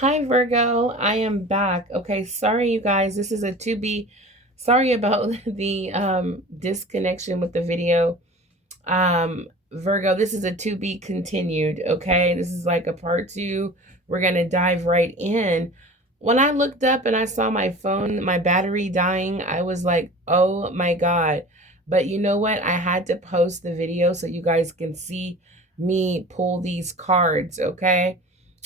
Hi, Virgo. I am back. Okay, sorry, you guys. This is a to be. Sorry about the disconnection with the video. Virgo, this is a to be continued. Okay, this is like a part two. We're gonna dive right in. When I looked up and I saw my phone, my battery dying, I was like, oh my God. But you know what? I had to post the video so you guys can see me pull these cards. Okay.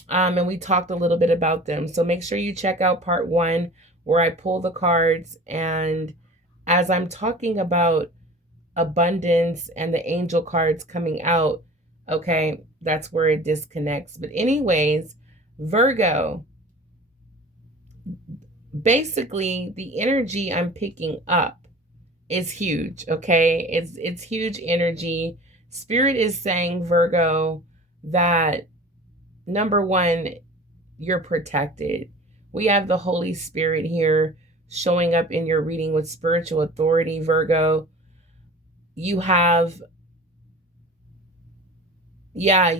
And we talked a little bit about them. So make sure you check out part one where I pull the cards. And as I'm talking about abundance and the angel cards coming out, okay, that's where it disconnects. But, anyways, Virgo, basically, the energy I'm picking up is huge, okay? It's huge energy. Spirit is saying, Virgo, that number one, you're protected. We have the Holy Spirit here showing up in your reading with spiritual authority, Virgo. You have, yeah,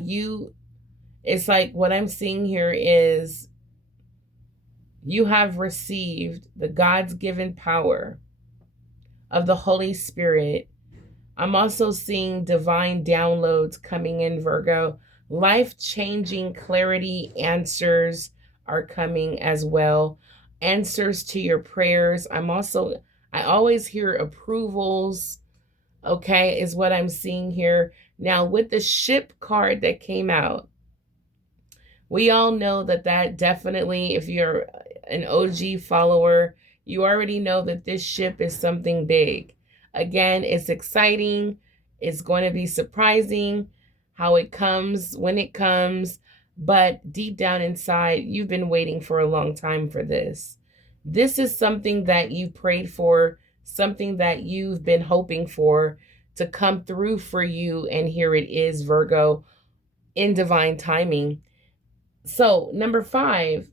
it's like what I'm seeing here is you have received the God's given power of the Holy Spirit. I'm also seeing divine downloads coming in, Virgo. Life changing clarity answers are coming as well. Answers to your prayers. I always hear approvals, okay, is what I'm seeing here. Now, with the ship card that came out, we all know that definitely, if you're an OG follower, you already know that this ship is something big. Again, it's exciting. It's going to be surprising how it comes, when it comes. But deep down inside, you've been waiting for a long time for this. This is something that you prayed for, something that you've been hoping for to come through for you. And here it is, Virgo, in divine timing. So, number five,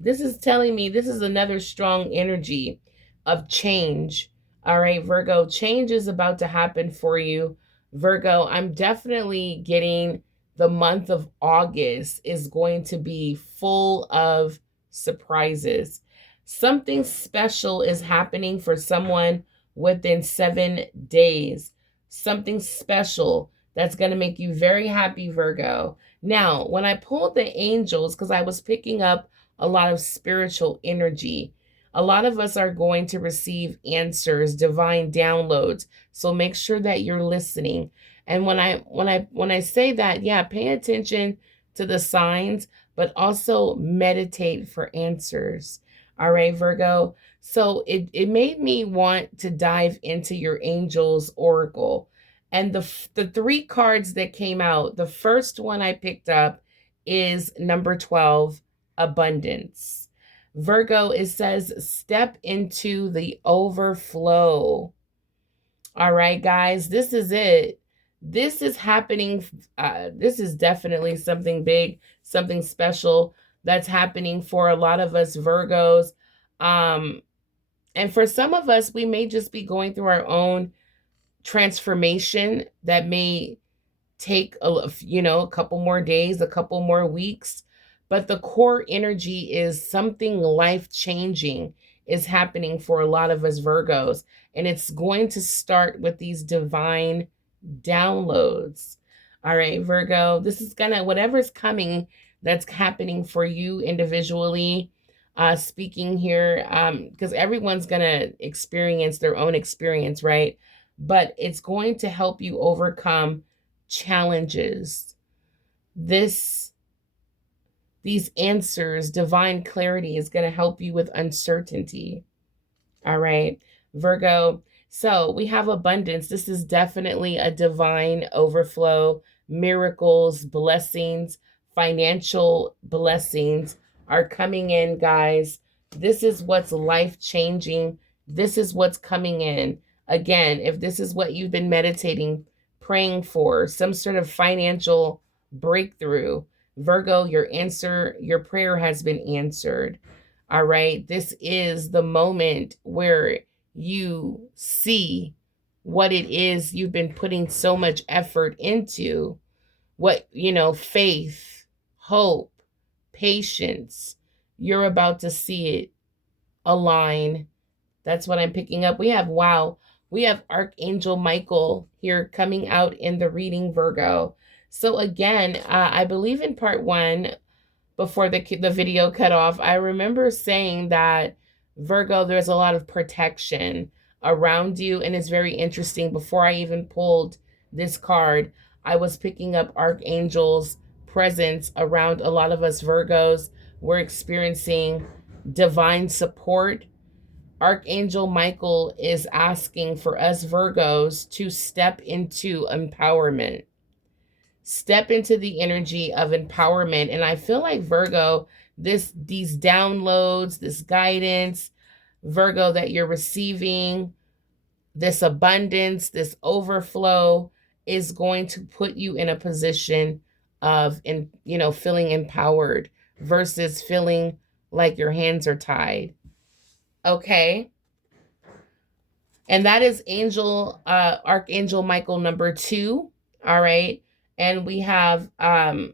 this is telling me this is another strong energy of change. All right, Virgo, change is about to happen for you. Virgo, I'm definitely getting the month of August is going to be full of surprises. Something special is happening for someone within 7 days. Something special that's going to make you very happy, Virgo. Now, when I pulled the angels, because I was picking up a lot of spiritual energy, a lot of us are going to receive answers, divine downloads. So make sure that you're listening. And when I say that, yeah, pay attention to the signs, but also meditate for answers. All right, Virgo. So it made me want to dive into your angels oracle. And the three cards that came out, the first one I picked up is number 12, abundance. Virgo, it says step into the overflow. All right, guys, this is it. This is happening. This is definitely something big, something special that's happening for a lot of us Virgos. Um, and for some of us, we may just be going through our own transformation that may take a couple more days, a couple more weeks, but the core energy is something life changing is happening for a lot of us Virgos, and it's going to start with these divine downloads. All right, Virgo, this is gonna, whatever's coming that's happening for you individually, speaking here, because everyone's gonna experience their own experience, right? But it's going to help you overcome challenges. This these answers, divine clarity is going to help you with uncertainty. All right, Virgo. So we have abundance. This is definitely a divine overflow. Miracles, blessings, financial blessings are coming in, guys. This is what's life changing. This is what's coming in. Again, if this is what you've been meditating, praying for, some sort of financial breakthrough, Virgo, your prayer has been answered. All right. This is the moment where you see what it is you've been putting so much effort into. What, faith, hope, patience. You're about to see it align. That's what I'm picking up. We have, wow, we have Archangel Michael here coming out in the reading, Virgo. So again, I believe in part one, before the video cut off, I remember saying that Virgo, there's a lot of protection around you, and it's very interesting. Before I even pulled this card, I was picking up Archangel's presence around a lot of us Virgos. We're experiencing divine support. Archangel Michael is asking for us Virgos to step into empowerment. Step into the energy of empowerment. And I feel like Virgo, these downloads, this guidance, Virgo, that you're receiving, this abundance, this overflow is going to put you in a position of, feeling empowered versus feeling like your hands are tied. Okay. And that is Archangel Michael number 2. All right. And we have, I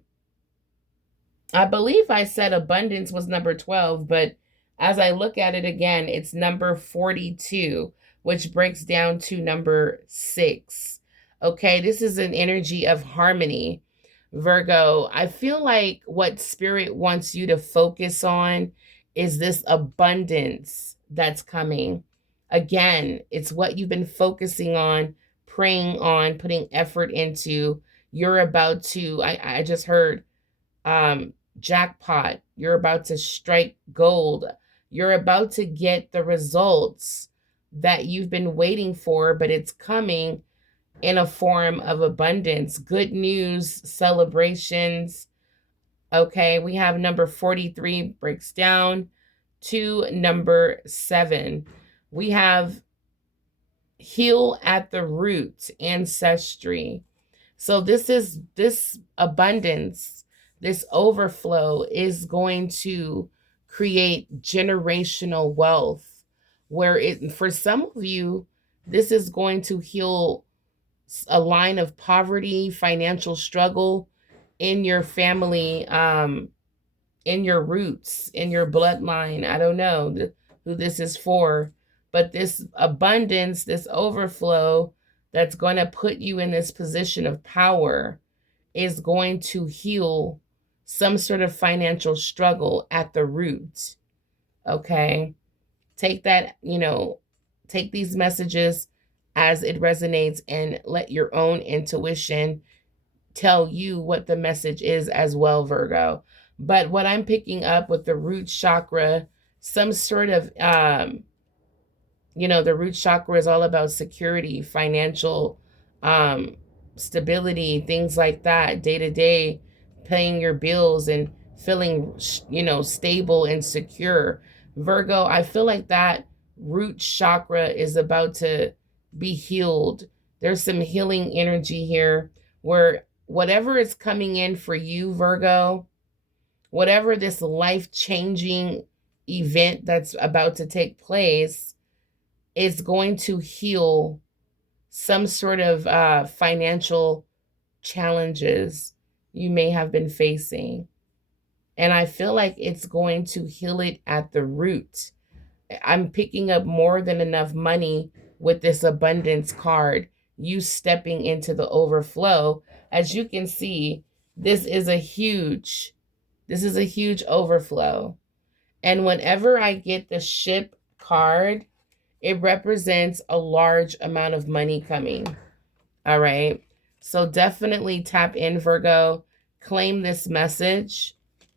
believe I said abundance was number 12, but as I look at it again, it's number 42, which breaks down to number 6. Okay, this is an energy of harmony, Virgo. I feel like what Spirit wants you to focus on is this abundance that's coming. Again, it's what you've been focusing on, praying on, putting effort into. You're about to, I just heard, jackpot. You're about to strike gold. You're about to get the results that you've been waiting for, but it's coming in a form of abundance, good news, celebrations. Okay, we have number 43 breaks down to number 7. We have heal at the root, ancestry. So this abundance, this overflow is going to create generational wealth, where for some of you, this is going to heal a line of poverty, financial struggle in your family, in your roots, in your bloodline. I don't know who this is for, but this abundance, this overflow that's going to put you in this position of power is going to heal some sort of financial struggle at the root. Okay. Take that, take these messages as it resonates and let your own intuition tell you what the message is as well, Virgo. But what I'm picking up with the root chakra, some sort of, the root chakra is all about security, financial stability, things like that, day to day, paying your bills and feeling, stable and secure. Virgo, I feel like that root chakra is about to be healed. There's some healing energy here where whatever is coming in for you, Virgo, whatever this life-changing event that's about to take place, is going to heal some sort of financial challenges you may have been facing. And I feel like it's going to heal it at the root. I'm picking up more than enough money with this abundance card. You stepping into the overflow. As you can see, this is a huge overflow. And whenever I get the ship card, it represents a large amount of money coming. All right. So definitely tap in, Virgo. Claim this message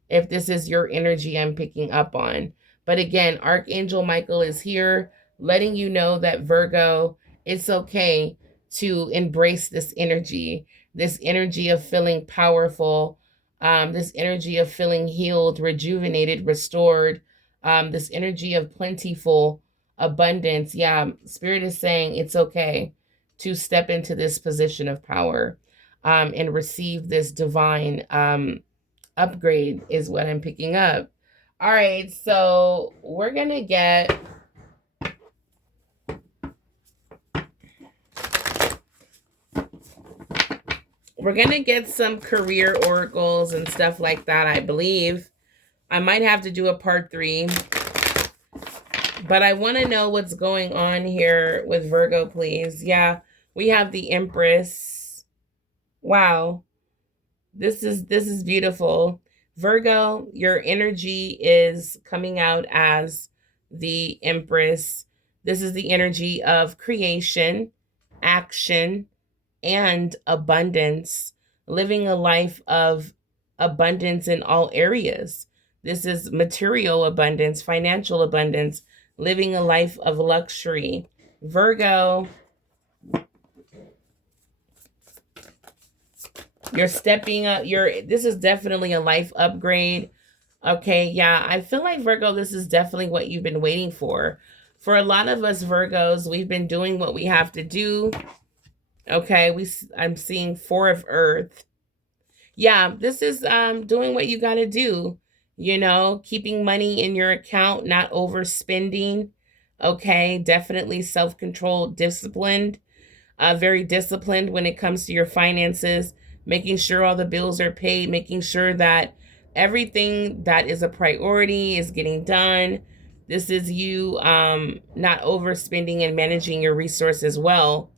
if this is your energy I'm picking up on. But again, Archangel Michael is here letting you know that, Virgo, it's okay to embrace this energy of feeling powerful, this energy of feeling healed, rejuvenated, restored, this energy of plentiful abundance. Yeah, Spirit is saying it's okay to step into this position of power and receive this divine upgrade is what I'm picking up. All right, so we're going to get some career oracles and stuff like that, I believe. I might have to do a part 3. But I want to know what's going on here with Virgo, please. Yeah, we have the Empress. Wow. This is beautiful. Virgo, your energy is coming out as the Empress. This is the energy of creation, action, and abundance, living a life of abundance in all areas. This is material abundance, financial abundance, living a life of luxury. Virgo, you're stepping up. This is definitely a life upgrade. Okay, yeah, I feel like Virgo, this is definitely what you've been waiting for. For a lot of us Virgos, we've been doing what we have to do. Okay, I'm seeing 4 of Earth. Yeah, this is doing what you got to do. You know, keeping money in your account, not overspending. Okay, definitely self-controlled, disciplined. Very disciplined when it comes to your finances, making sure all the bills are paid, making sure that everything that is a priority is getting done. This is you not overspending and managing your resources well,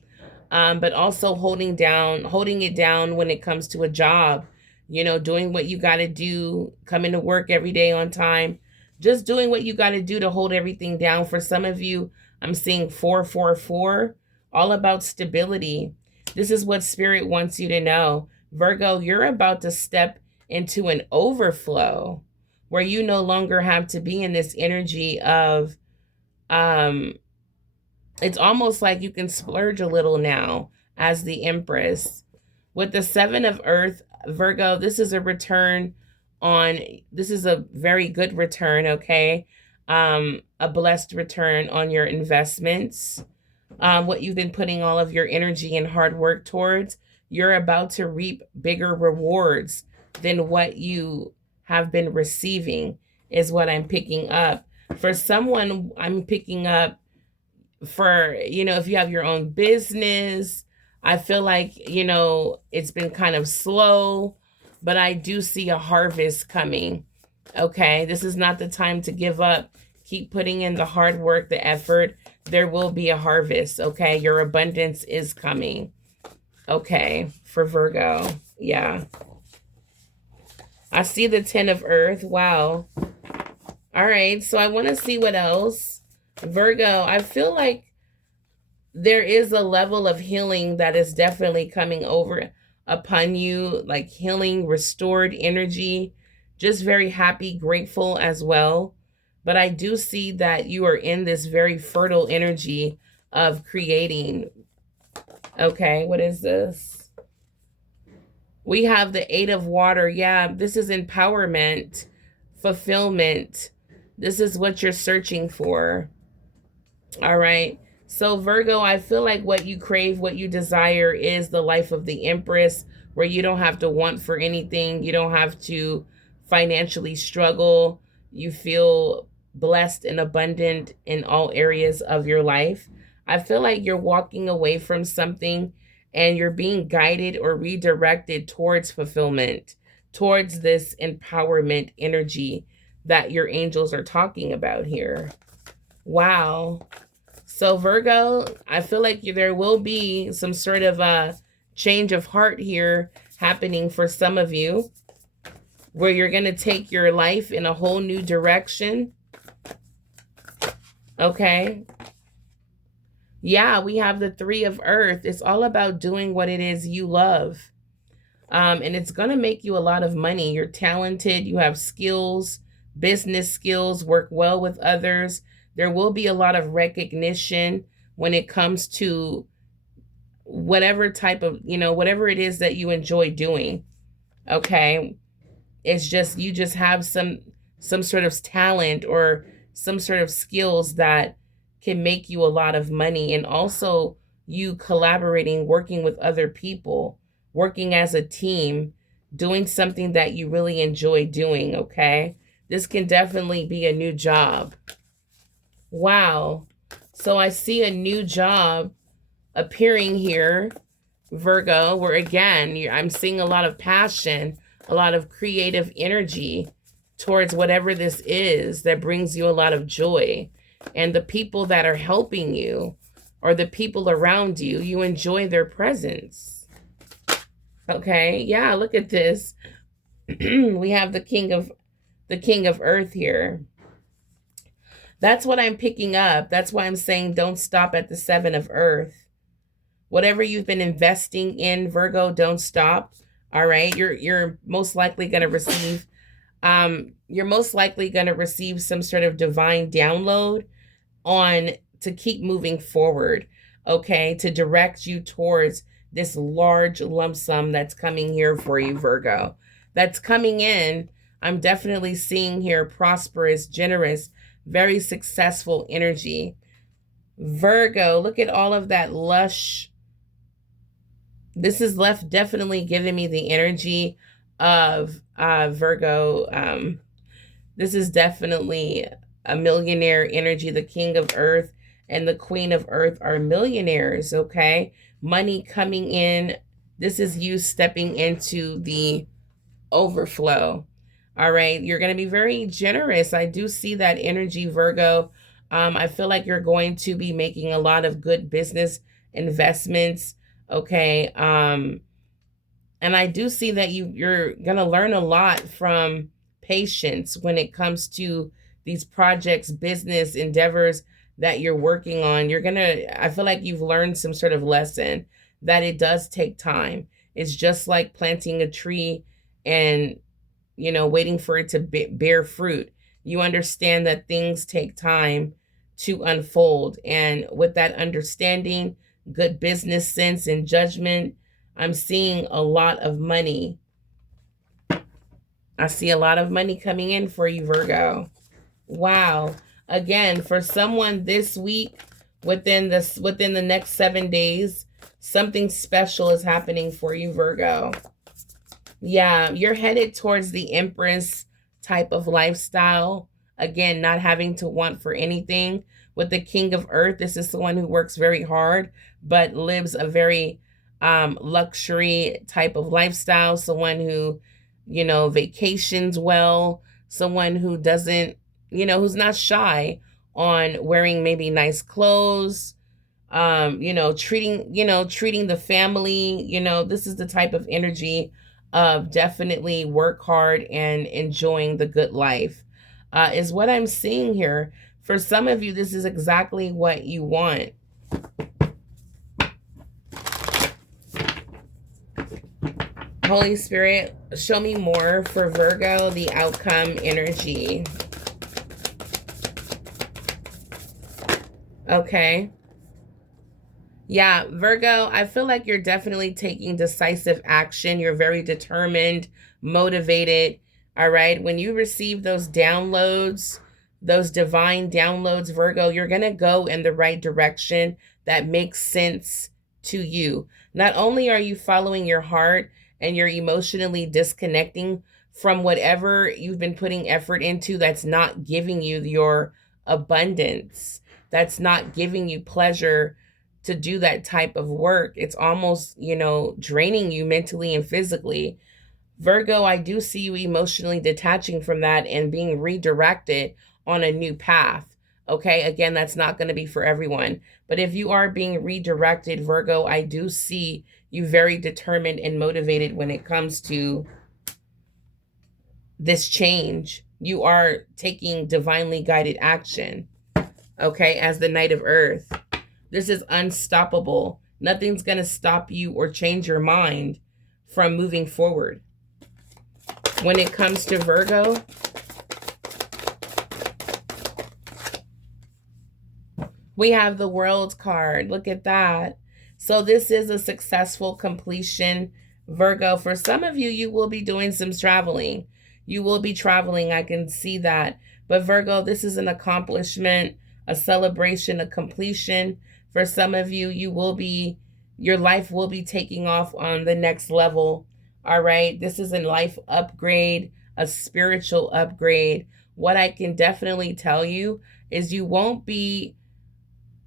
but also holding it down when it comes to a job, you know, doing what you got to do, coming to work every day on time, just doing what you got to do to hold everything down. For some of you, I'm seeing 444, all about stability. This is what Spirit wants you to know. Virgo, you're about to step into an overflow where you no longer have to be in this energy of, it's almost like you can splurge a little now as the Empress. With the 7 of Earth, Virgo, this is a very good return, okay? A blessed return on your investments. What you've been putting all of your energy and hard work towards, you're about to reap bigger rewards than what you have been receiving, is what I'm picking up. For someone, I'm picking up for, you know, if you have your own business, I feel like, you know, it's been kind of slow, but I do see a harvest coming. Okay, this is not the time to give up. Keep putting in the hard work, the effort. There will be a harvest, okay? Your abundance is coming. Okay, for Virgo. Yeah. I see the 10 of Earth. Wow. All right, so I want to see what else. Virgo, I feel like there is a level of healing that is definitely coming over upon you, like healing, restored energy, just very happy, grateful as well. But I do see that you are in this very fertile energy of creating. Okay, what is this? We have the 8 of Water. Yeah, this is empowerment, fulfillment. This is what you're searching for. All right. So Virgo, I feel like what you crave, what you desire is the life of the Empress, where you don't have to want for anything. You don't have to financially struggle. You feel blessed and abundant in all areas of your life. I feel like you're walking away from something and you're being guided or redirected towards fulfillment, towards this empowerment energy that your angels are talking about here. Wow. So Virgo, I feel like there will be some sort of a change of heart here happening for some of you, where you're going to take your life in a whole new direction. Okay. Yeah, we have the 3 of Earth. It's all about doing what it is you love. And it's going to make you a lot of money. You're talented. You have skills, business skills, work well with others. There will be a lot of recognition when it comes to whatever type of, you know, whatever it is that you enjoy doing. Okay. It's just, you just have some sort of talent or some sort of skills that can make you a lot of money. And also you collaborating, working with other people, working as a team, doing something that you really enjoy doing. Okay. This can definitely be a new job. Wow. So I see a new job appearing here, Virgo, where again, I'm seeing a lot of passion, a lot of creative energy. towards whatever this is that brings you a lot of joy. And the people that are helping you or the people around you, you enjoy their presence. Okay, yeah, look at this. We have the king of earth here. That's what I'm picking up. That's why I'm saying don't stop at the 7 of earth. Whatever you've been investing in, Virgo, don't stop. All right, you're most likely going to receive some sort of divine download on to keep moving forward, okay, to direct you towards this large lump sum that's coming here for you, Virgo. That's coming in. I'm definitely seeing here prosperous, generous, very successful energy. Virgo, look at all of that lush. This is definitely giving me the energy of Virgo. This is definitely a millionaire energy. The king of earth and the queen of earth are millionaires, okay? Money coming in. This is you stepping into the overflow. All right, you're going to be very generous. I do see that energy, Virgo. I feel like you're going to be making a lot of good business investments, okay? And I do see that you're going to learn a lot from patience when it comes to these projects, business endeavors that you're working on. I feel like you've learned some sort of lesson that it does take time. It's just like planting a tree and, waiting for it to bear fruit. You understand that things take time to unfold. And with that understanding, good business sense and judgment, I'm seeing a lot of money. I see a lot of money coming in for you, Virgo. Wow. Again, for someone this week, within the next 7 days, something special is happening for you, Virgo. Yeah, you're headed towards the Empress type of lifestyle. Again, not having to want for anything. With the king of earth, this is someone who works very hard, but lives a very luxury type of lifestyle. Someone who, vacations well. Someone who doesn't, who's not shy on wearing maybe nice clothes. Treating the family. This is the type of energy of definitely work hard and enjoying the good life, is what I'm seeing here. For some of you, this is exactly what you want. Holy Spirit, show me more for Virgo, the outcome energy. Okay. Yeah, Virgo, I feel like you're definitely taking decisive action. You're very determined, motivated. All right. When you receive those downloads, those divine downloads, Virgo, you're going to go in the right direction that makes sense to you. Not only are you following your heart and you're emotionally disconnecting from whatever you've been putting effort into that's not giving you your abundance, that's not giving you pleasure to do that type of work. It's almost, draining you mentally and physically. Virgo, I do see you emotionally detaching from that and being redirected on a new path. Okay, again, that's not going to be for everyone. But if you are being redirected, Virgo, I do see you very determined and motivated when it comes to this change. You are taking divinely guided action, okay, as the Knight of Earth. This is unstoppable. Nothing's going to stop you or change your mind from moving forward. When it comes to Virgo, we have the World card. Look at that. So this is a successful completion, Virgo. For some of you, you will be doing some traveling. You will be traveling. I can see that. But Virgo, this is an accomplishment, a celebration, a completion. For some of you, your life will be taking off on the next level. All right. This is a life upgrade, a spiritual upgrade. What I can definitely tell you is you won't be,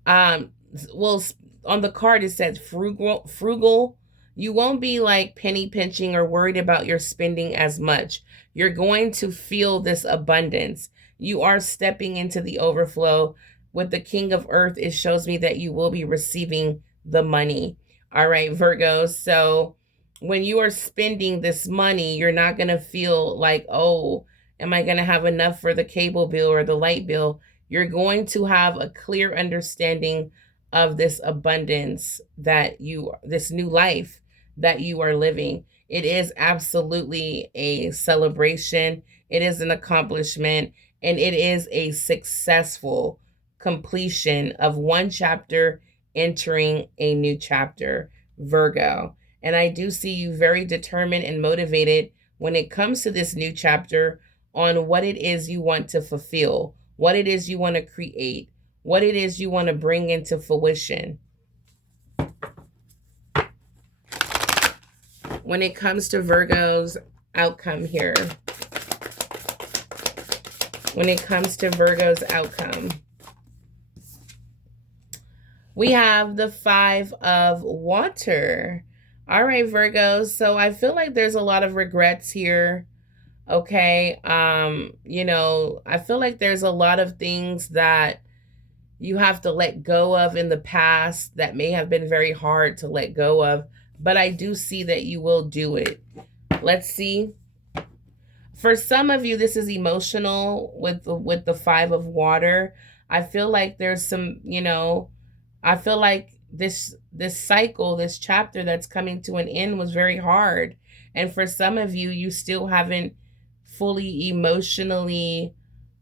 on the card, it says frugal. You won't be like penny pinching or worried about your spending as much. You're going to feel this abundance. You are stepping into the overflow. With the King of Earth, it shows me that you will be receiving the money. All right, Virgo. So when you are spending this money, you're not going to feel like, oh, am I going to have enough for the cable bill or the light bill? You're going to have a clear understanding of this abundance this new life that you are living. It is absolutely a celebration. It is an accomplishment, and it is a successful completion of one chapter entering a new chapter, Virgo. And I do see you very determined and motivated when it comes to this new chapter on what it is you want to fulfill, what it is you want to create, what it is you want to bring into fruition. When it comes to Virgo's outcome here, when it comes to Virgo's outcome, we have the 5 of water. All right, Virgo. So I feel like there's a lot of regrets here. Okay. I feel like there's a lot of things that you have to let go of in the past that may have been very hard to let go of, but I do see that you will do it. Let's see. For some of you, this is emotional with the 5 of water. I feel like there's some, I feel like this cycle, this chapter that's coming to an end was very hard. And for some of you, you still haven't fully emotionally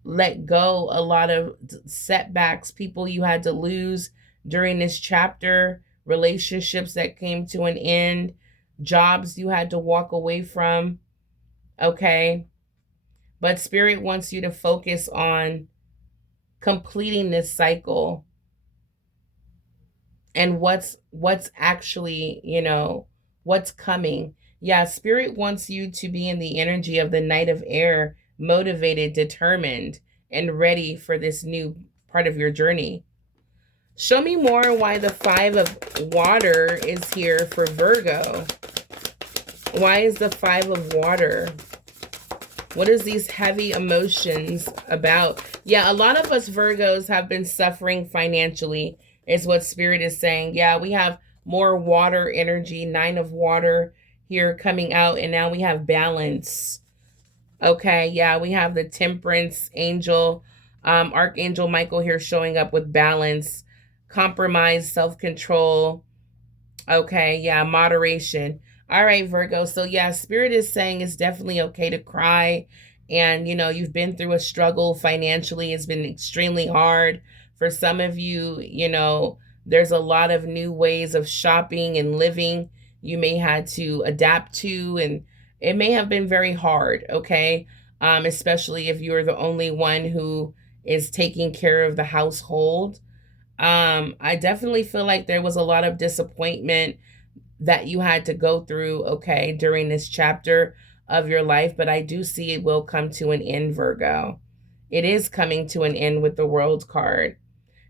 let go a lot of setbacks, people you had to lose during this chapter, relationships that came to an end, jobs you had to walk away from. Okay. But Spirit wants you to focus on completing this cycle and what's actually, what's coming. Yeah, Spirit wants you to be in the energy of the Knight of Air, motivated, determined, and ready for this new part of your journey. Show me more why the 5 of water is here for Virgo. Why is the 5 of water? What is these heavy emotions about? Yeah, a lot of us Virgos have been suffering financially, is what Spirit is saying. Yeah, we have more water energy, 9 of water here coming out, and now we have balance. Okay, yeah, we have the Temperance angel, Archangel Michael here showing up with balance, compromise, self-control. Okay, yeah, moderation. All right, Virgo. So yeah, Spirit is saying it's definitely okay to cry. And, you've been through a struggle financially. It's been extremely hard. For some of you, there's a lot of new ways of shopping and living you may had to adapt to, and it may have been very hard, okay? Especially if you're the only one who is taking care of the household. I definitely feel like there was a lot of disappointment that you had to go through, okay, during this chapter of your life, but I do see it will come to an end, Virgo. It is coming to an end with the World card.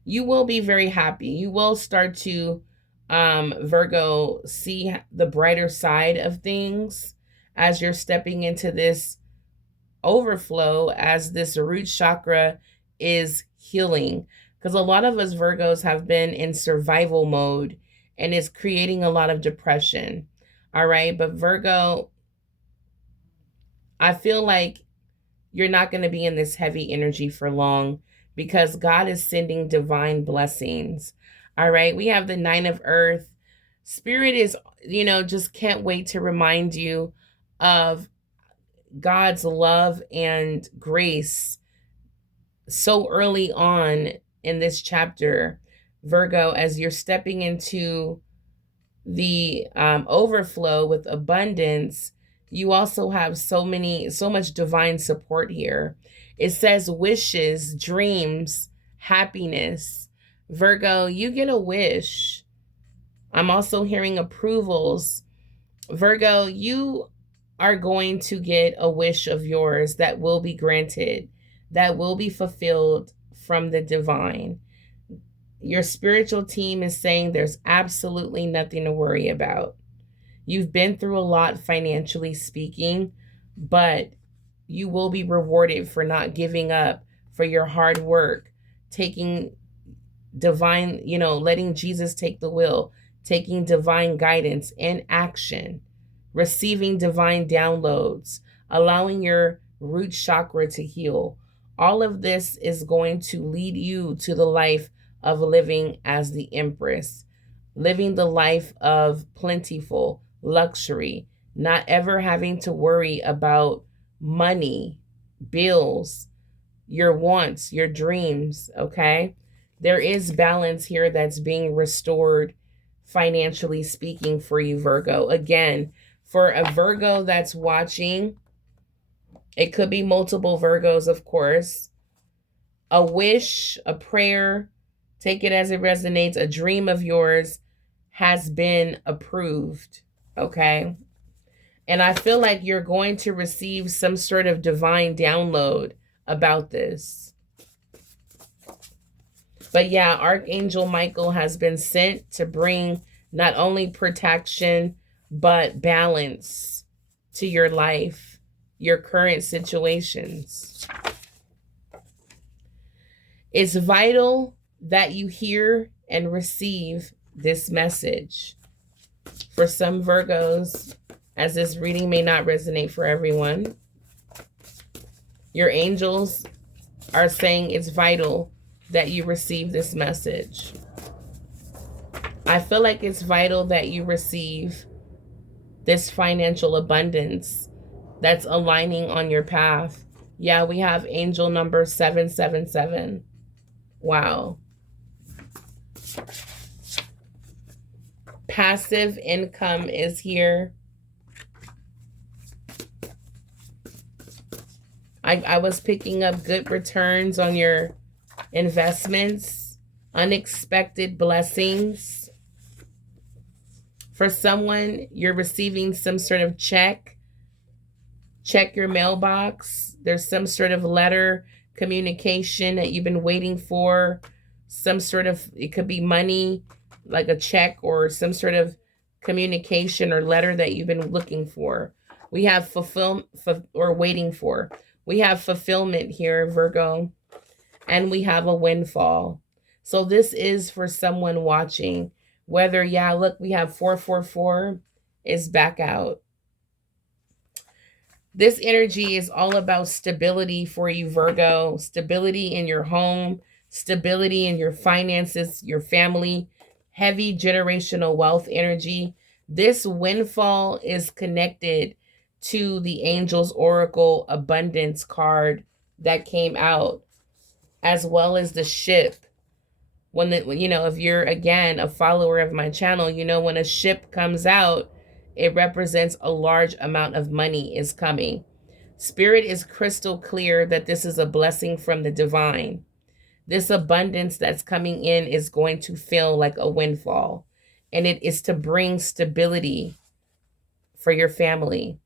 You will be very happy. You will start to, Virgo, see the brighter side of things as you're stepping into this overflow, as this root chakra is healing. Because a lot of us Virgos have been in survival mode, and it's creating a lot of depression. All right. But Virgo, I feel like you're not going to be in this heavy energy for long, because God is sending divine blessings. All right. We have the 9 of Earth. Spirit is, just can't wait to remind you of God's love and grace so early on in this chapter, Virgo, as you're stepping into the overflow with abundance. You also have so much divine support here. It says wishes, dreams, happiness. Virgo, you get a wish. I'm also hearing approvals. Virgo, you are going to get a wish of yours that will be granted, that will be fulfilled from the divine. Your spiritual team is saying there's absolutely nothing to worry about. You've been through a lot financially speaking, but you will be rewarded for not giving up, for your hard work, taking divine, letting Jesus take the wheel, taking divine guidance and action, receiving divine downloads, allowing your root chakra to heal. All of this is going to lead you to the life of living as the Empress, living the life of plentiful luxury, not ever having to worry about money, bills, your wants, your dreams, okay? There is balance here that's being restored financially speaking for you, Virgo. Again, for a Virgo that's watching, it could be multiple Virgos, of course. A wish, a prayer, take it as it resonates, a dream of yours has been approved, okay? And I feel like you're going to receive some sort of divine download about this. But yeah, Archangel Michael has been sent to bring not only protection, but balance to your life, your current situations. It's vital that you hear and receive this message. For some Virgos, as this reading may not resonate for everyone, your angels are saying it's vital that you receive this message. I feel like it's vital that you receive this financial abundance that's aligning on your path. Yeah, we have angel number 777. Wow. Passive income is here. I was picking up good returns on your investments, unexpected blessings. For someone, you're receiving some sort of check. Check your mailbox. There's some sort of letter, communication that you've been waiting for. Some sort of, it could be money, like a check, or some sort of communication or letter that you've been looking for. We have waiting for. We have fulfillment here, Virgo. And we have a windfall. So this is for someone watching. Whether, yeah, look, we have 444 is back out. This energy is all about stability for you, Virgo. Stability in your home, stability in your finances, your family, heavy generational wealth energy. This windfall is connected to the Angel's Oracle Abundance card that came out, as well as the ship. When if you're, again, a follower of my channel, when a ship comes out, it represents a large amount of money is coming. Spirit is crystal clear that this is a blessing from the divine. This abundance that's coming in is going to feel like a windfall, and it is to bring stability for your family.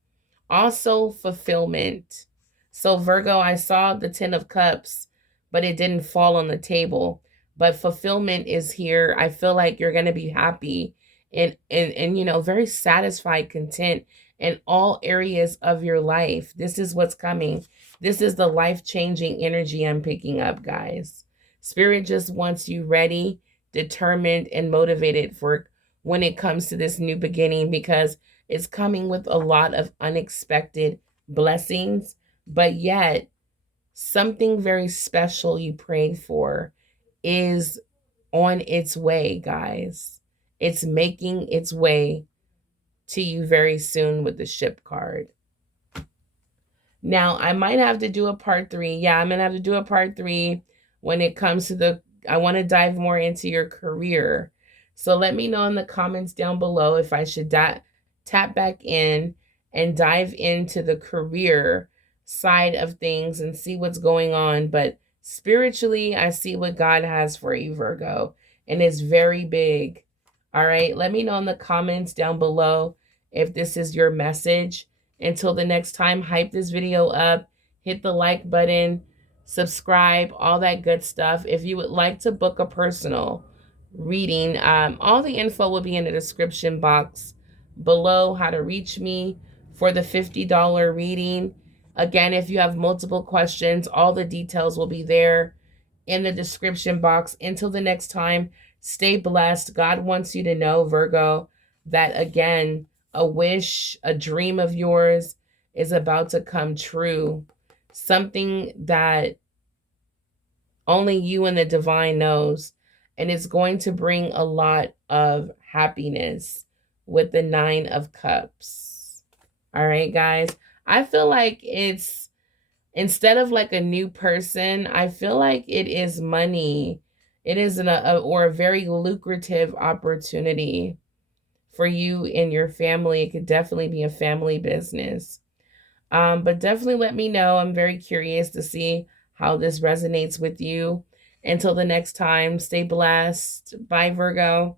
Also, fulfillment. So Virgo, I saw the 10 of Cups, but it didn't fall on the table. But fulfillment is here. I feel like you're going to be happy and very satisfied, content in all areas of your life. This is what's coming. This is the life-changing energy I'm picking up, guys. Spirit just wants you ready, determined, and motivated for when it comes to this new beginning, because it's coming with a lot of unexpected blessings, but yet something very special you prayed for is on its way, guys. It's making its way to you very soon with the ship card. Now, I might have to do a part 3. Yeah, I'm going to have to do a part 3 when it comes to I want to dive more into your career. So let me know in the comments down below if I should tap back in and dive into the career side of things and see what's going on. But spiritually, I see what God has for you, Virgo, and it's very big. All right, let me know in the comments down below if this is your message. Until the next time, hype this video up, hit the like button, subscribe, all that good stuff. If you would like to book a personal reading, all the info will be in the description box below how to reach me for the $50 reading. Again, if you have multiple questions, all the details will be there in the description box. Until the next time, stay blessed. God wants you to know, Virgo, that again, a wish, a dream of yours is about to come true. Something that only you and the divine knows. And it's going to bring a lot of happiness with the 9 of Cups. All right, guys. I feel like it's, instead of like a new person, I feel like it is money. It is or a very lucrative opportunity for you and your family. It could definitely be a family business. But definitely let me know. I'm very curious to see how this resonates with you. Until the next time, stay blessed. Bye, Virgo.